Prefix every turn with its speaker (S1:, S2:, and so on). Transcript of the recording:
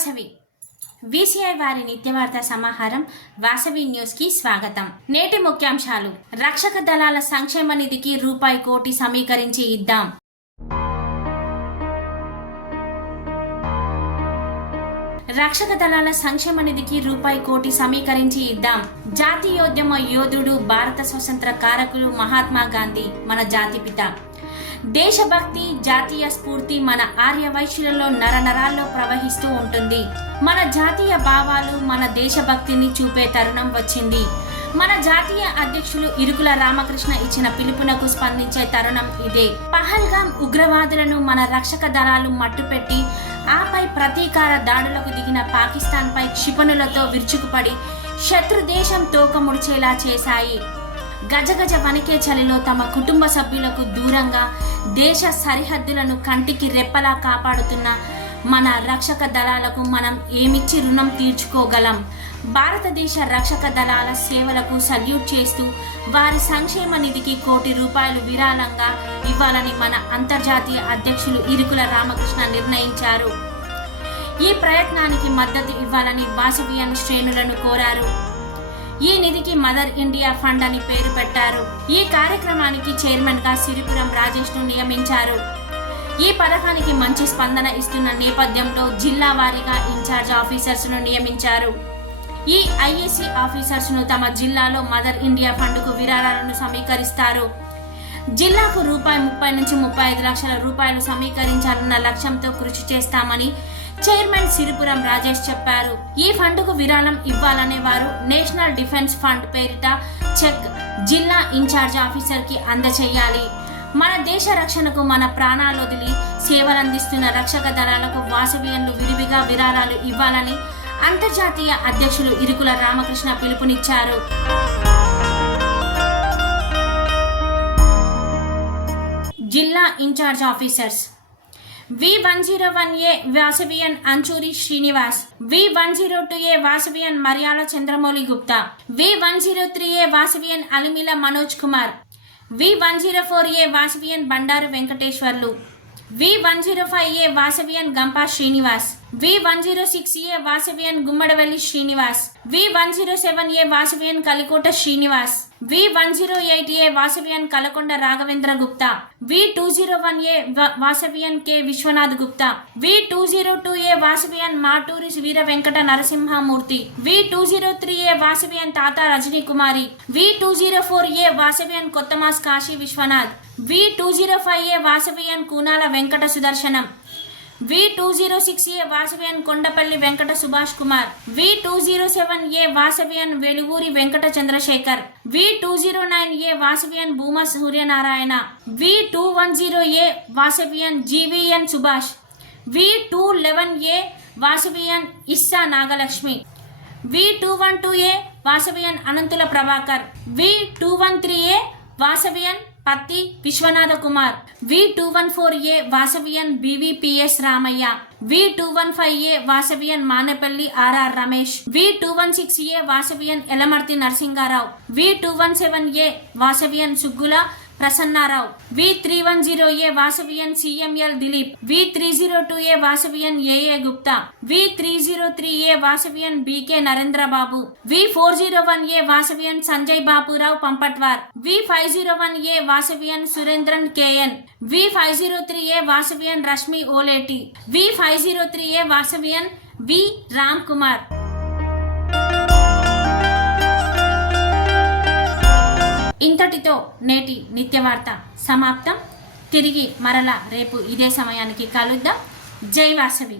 S1: Vasavi. VCI వారి నిత్యవార్త సమాహారం వాసవి న్యూస్కి స్వాగతం. నేటి ముఖ్యాంశాలు. రక్షక దళాల సంక్షేమ నిధికి రూపాయి కోటి సమీకరించి ఇద్దాం. రక్షక దళాల సంక్షేమ నిధికి రూపాయి కోటి సమీకరించి ఇద్దాం. జాతీయోద్యమ యోధుడు భారత స్వతంత్ర కారకులు మహాత్మా గాంధీ మన జాతిపిత. దేశభక్తి జాతీయ స్ఫూర్తి మన ఆర్యవైశ్యులలో నరనరాల్లో ప్రవహిస్తూ ఉంటుంది. మన జాతీయ భావాలు మన దేశభక్తిని చూపే తరుణం వచ్చింది. మన జాతీయ అధ్యక్షులు ఇరుకుల రామకృష్ణ ఇచ్చిన పిలుపునకు స్పందించే తరుణం ఇదే. పహల్గాం ఉగ్రవాదులను మన రక్షక దళాలు మట్టుపెట్టి ఆపై ప్రతీకార దాడులకు దిగిన పాకిస్తాన్పై క్షిపణులతో విరుచుకుపడి శత్రు దేశం తోకముడిచేలా చేశాయి. గజగజ వణికే చలిలో తమ కుటుంబ సభ్యులకు దూరంగా దేశ సరిహద్దులను కంటికి రెప్పలా కాపాడుతున్న మన రక్షక దళాలకు మనం ఏమిచ్చి రుణం తీర్చుకోగలం? భారతదేశ రక్షక దళాల సేవలకు సల్యూట్ చేస్తూ వారి సంక్షేమ నిధికి కోటి రూపాయలు విరాళంగా ఇవ్వాలని మన అంతర్జాతీయ అధ్యక్షులు ఇరుకుల రామకృష్ణ నిర్ణయించారు. ఈ ప్రయత్నానికి మద్దతు ఇవ్వాలని వాసవియన్ శ్రేణులను కోరారు. ఈ నిధికి మదర్ ఇండియా ఫండ్ అని పేరు పెట్టారు. ఈ కార్యక్రమానికి చైర్మన్గా సిరిపురం రాజేష్ను నియమించారు. ఈ పథకానికి మంచి స్పందన ఇస్తున్న నేపథ్యంలో జిల్లా వారీగా ఇన్ఛార్జ్ ఆఫీసర్స్ను నియమించారు. ఈ ఐఏసీ ఆఫీసర్స్ను తమ జిల్లాలో మదర్ ఇండియా ఫండ్కు విరాళాలను సమీకరిస్తారు. జిల్లాకు రూపాయి ముప్పై నుంచి ముప్పై ఐదు లక్షల రూపాయలు సమీకరించాలన్న లక్ష్యంతో కృషి చేస్తామని చైర్మన్ సిరిపురం రాజేష్ చెప్పారు. ఈ ఫండ్కు విరాళం ఇవ్వాలనే వారు నేషనల్ డిఫెన్స్ ఫండ్ పేరిట చెక్ జిల్లా ఇన్ఛార్జ్ ఆఫీసర్కి అందచేయాలి మన దేశ రక్షణకు మన ప్రాణాలు వదిలి సేవలందిస్తున్న రక్షక దళాలకు వాసవ్యంలు విరివిగా విరాళాలు ఇవ్వాలని అంతర్జాతీయ అధ్యక్షులు ఇరుకుల రామకృష్ణ పిలుపునిచ్చారు. జిల్లా incharge officers V one zero one A Vasavian Anchuri Srinivas. V one zero two A Vasavian Mariyala Chandramouli Gupta. V one zero three A Vasavian Alimila Manoj Kumar. V one zero four A Vasavian Bandaru Venkateswarlu. V one zero five A Vasavian Gampa Srinivas. V one zero six A Vasavian Gummadavelli Srinivas. V one zero seven A Vasavian Kalikota Srinivas. V one zero eight A Vasavian Kalakonda Raghavendra Gupta. V two zero one A Vasavian K Viswanath Gupta. V two zero two A Vasavian Maturi Veera Venkata Narasimhamurthy. V two zero three A Vasavian Tata Rajani Kumari V two zero four A Vasavian Kothamasu Kasi Viswanath. V two zero five A Vasavian Koonala Venkata Sudarshanam. V two zero six A Vasavian Kondapalli Venkata Subhash Kumar. V two zero seven A Vasavian Veluguri Venkata Chandrasekhar. V two zero nine A Vasavian Bhuma Suryanarayana. V two one zero A Vasavian GVN Subhash. V two eleven A Vasavian Issa Nagalakshmi. V two one two A Vasavian Ananthula Prabhakar. V two one three A Vasavian Patti Viswanatha Kumar V two one four A Vasavian BVPS Ramaiah. V two one five A Vasavian Manepalli RR Ramesh. V two one six A Vasavian Elamarthi Narasingarao. V two one seven A Vasavian Suggula Prasannarao V three one zero A Vasavian CML Dilip V three zero two A Vasavian AA Gupta V three zero three A Vasavian BK Narendra Babu V four zero one A Vasavian Sanjay Bapurao Pampatwar V five zero one A Vasavian Surendran KN V five zero three A Vasavian Rashmi Oleti V five zero three A Vasavian V Ram Kumar ఇంతటితో నేటి నిత్యవార్త సమాప్తం. తిరిగి మరలా రేపు ఇదే సమయానికి కలుద్దాం. జై వాసవి.